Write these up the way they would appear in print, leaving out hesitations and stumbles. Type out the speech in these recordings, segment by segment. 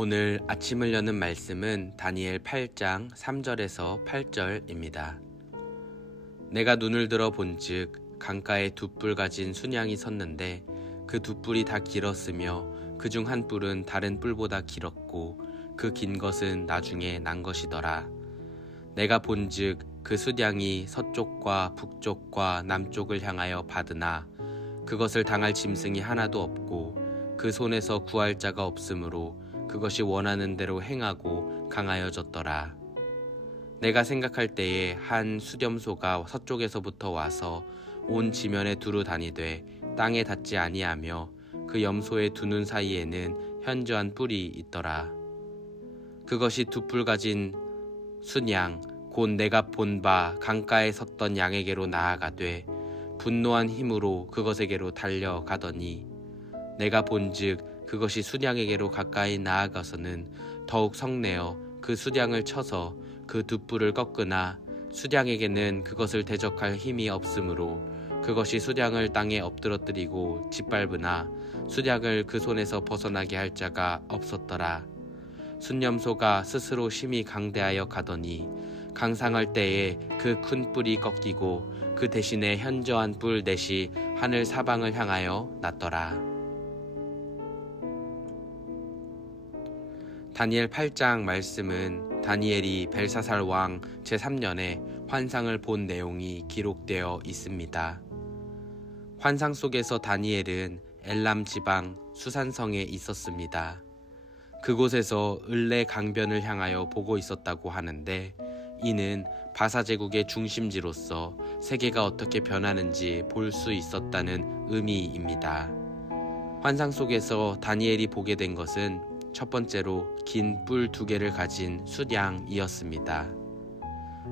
오늘 아침을 여는 말씀은 다니엘 8장 3절에서 8절입니다. 내가 눈을 들어 본즉 강가에 두 뿔 가진 순양이 섰는데 그 두 뿔이 다 길었으며 그중 한 뿔은 다른 뿔보다 길었고 그 긴 것은 나중에 난 것이더라. 내가 본즉 그 순양이 서쪽과 북쪽과 남쪽을 향하여 받으나 그것을 당할 짐승이 하나도 없고 그 손에서 구할 자가 없으므로 그것이 원하는 대로 행하고 강하여졌더라. 내가 생각할 때에 한 수렴소가 서쪽에서부터 와서 온 지면에 두루 다니되 땅에 닿지 아니하며 그 염소의 두 눈 사이에는 현저한 뿔이 있더라. 그것이 두 뿔 가진 순양 곧 내가 본 바 강가에 섰던 양에게로 나아가되 분노한 힘으로 그것에게로 달려가더니 내가 본즉 그것이 순양에게로 가까이 나아가서는 더욱 성내어 그 순양을 쳐서 그 두 뿔을 꺾으나 순양에게는 그것을 대적할 힘이 없으므로 그것이 순양을 땅에 엎드러뜨리고 짓밟으나 순양을 그 손에서 벗어나게 할 자가 없었더라. 순염소가 스스로 심히 강대하여 가더니 강상할 때에 그 큰 뿔이 꺾이고 그 대신에 현저한 뿔 넷이 하늘 사방을 향하여 났더라. 다니엘 8장 말씀은 다니엘이 벨사살 왕 제3년에 환상을 본 내용이 기록되어 있습니다. 환상 속에서 다니엘은 엘람 지방 수산성에 있었습니다. 그곳에서 을레 강변을 향하여 보고 있었다고 하는데 이는 바사 제국의 중심지로서 세계가 어떻게 변하는지 볼 수 있었다는 의미입니다. 환상 속에서 다니엘이 보게 된 것은 첫 번째로 긴 뿔 두 개를 가진 순양이었습니다.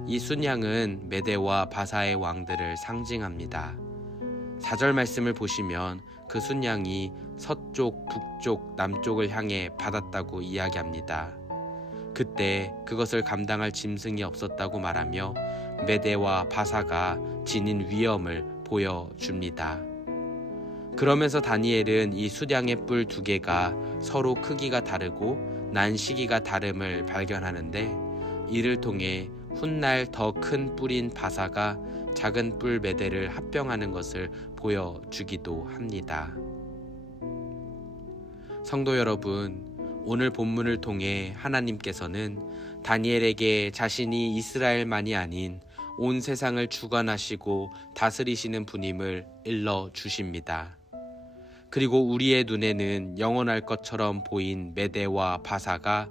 이 순양은 메대와 바사의 왕들을 상징합니다. 4절 말씀을 보시면 그 순양이 서쪽, 북쪽, 남쪽을 향해 받았다고 이야기합니다. 그때 그것을 감당할 짐승이 없었다고 말하며 메대와 바사가 지닌 위엄을 보여줍니다. 그러면서 다니엘은 이 순양의 뿔 두 개가 서로 크기가 다르고 난 시기가 다름을 발견하는데 이를 통해 훗날 더 큰 뿔인 바사가 작은 뿔 메대를 합병하는 것을 보여주기도 합니다. 성도 여러분, 오늘 본문을 통해 하나님께서는 다니엘에게 자신이 이스라엘만이 아닌 온 세상을 주관하시고 다스리시는 분임을 일러 주십니다. 그리고 우리의 눈에는 영원할 것처럼 보인 메대와 바사가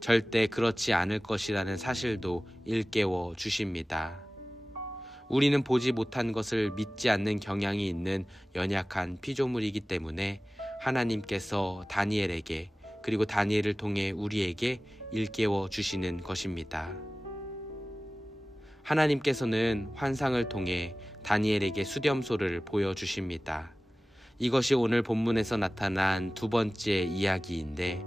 절대 그렇지 않을 것이라는 사실도 일깨워 주십니다. 우리는 보지 못한 것을 믿지 않는 경향이 있는 연약한 피조물이기 때문에 하나님께서 다니엘에게 그리고 다니엘을 통해 우리에게 일깨워 주시는 것입니다. 하나님께서는 환상을 통해 다니엘에게 수렴소를 보여주십니다. 이것이 오늘 본문에서 나타난 두 번째 이야기인데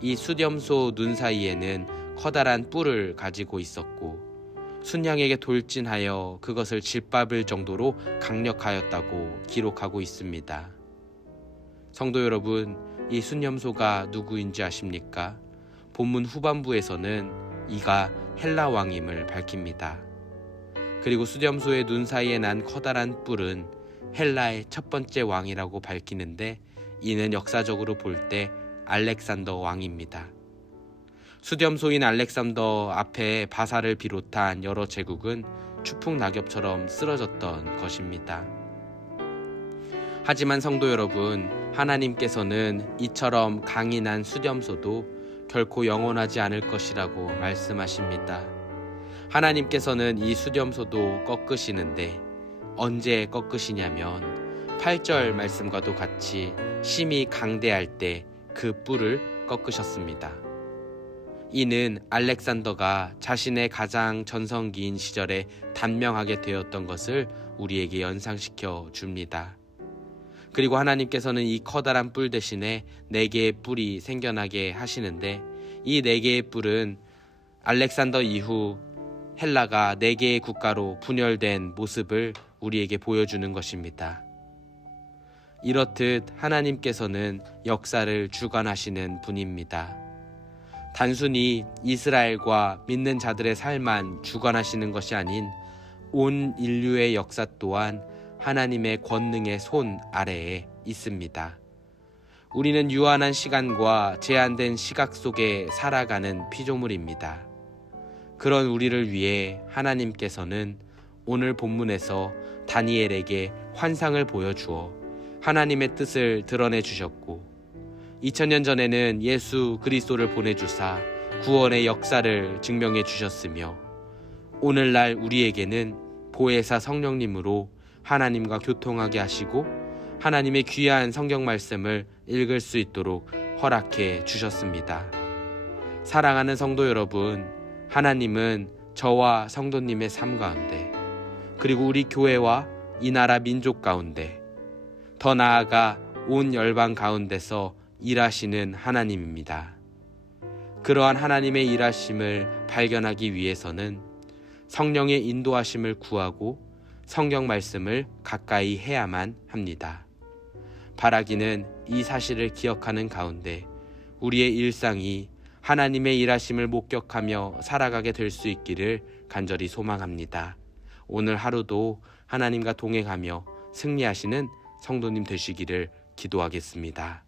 이 수렴소 눈 사이에는 커다란 뿔을 가지고 있었고 순양에게 돌진하여 그것을 짓밟을 정도로 강력하였다고 기록하고 있습니다. 성도 여러분, 이 순염소가 누구인지 아십니까? 본문 후반부에서는 이가 헬라 왕임을 밝힙니다. 그리고 수렴소의 눈 사이에 난 커다란 뿔은 헬라의 첫 번째 왕이라고 밝히는데 이는 역사적으로 볼 때 알렉산더 왕입니다. 수렴소인 알렉산더 앞에 바사를 비롯한 여러 제국은 추풍낙엽처럼 쓰러졌던 것입니다. 하지만 성도 여러분, 하나님께서는 이처럼 강인한 수렴소도 결코 영원하지 않을 것이라고 말씀하십니다. 하나님께서는 이 수렴소도 꺾으시는데 언제 꺾으시냐면 8절 말씀과도 같이 심히 강대할 때 그 뿔을 꺾으셨습니다. 이는 알렉산더가 자신의 가장 전성기인 시절에 단명하게 되었던 것을 우리에게 연상시켜 줍니다. 그리고 하나님께서는 이 커다란 뿔 대신에 4개의 뿔이 생겨나게 하시는데 이 4개의 뿔은 알렉산더 이후 헬라가 4개의 국가로 분열된 모습을 우리에게 보여주는 것입니다. 이렇듯 하나님께서는 역사를 주관하시는 분입니다. 단순히 이스라엘과 믿는 자들의 삶만 주관하시는 것이 아닌 온 인류의 역사 또한 하나님의 권능의 손 아래에 있습니다. 우리는 유한한 시간과 제한된 시각 속에 살아가는 피조물입니다. 그런 우리를 위해 하나님께서는 오늘 본문에서 다니엘에게 환상을 보여주어 하나님의 뜻을 드러내 주셨고 2000년 전에는 예수 그리스도를 보내주사 구원의 역사를 증명해 주셨으며 오늘날 우리에게는 보혜사 성령님으로 하나님과 교통하게 하시고 하나님의 귀한 성경 말씀을 읽을 수 있도록 허락해 주셨습니다. 사랑하는 성도 여러분, 하나님은 저와 성도님의 삶 가운데 그리고 우리 교회와 이 나라 민족 가운데 더 나아가 온 열방 가운데서 일하시는 하나님입니다. 그러한 하나님의 일하심을 발견하기 위해서는 성령의 인도하심을 구하고 성경 말씀을 가까이 해야만 합니다. 바라기는 이 사실을 기억하는 가운데 우리의 일상이 하나님의 일하심을 목격하며 살아가게 될 수 있기를 간절히 소망합니다. 오늘 하루도 하나님과 동행하며 승리하시는 성도님 되시기를 기도하겠습니다.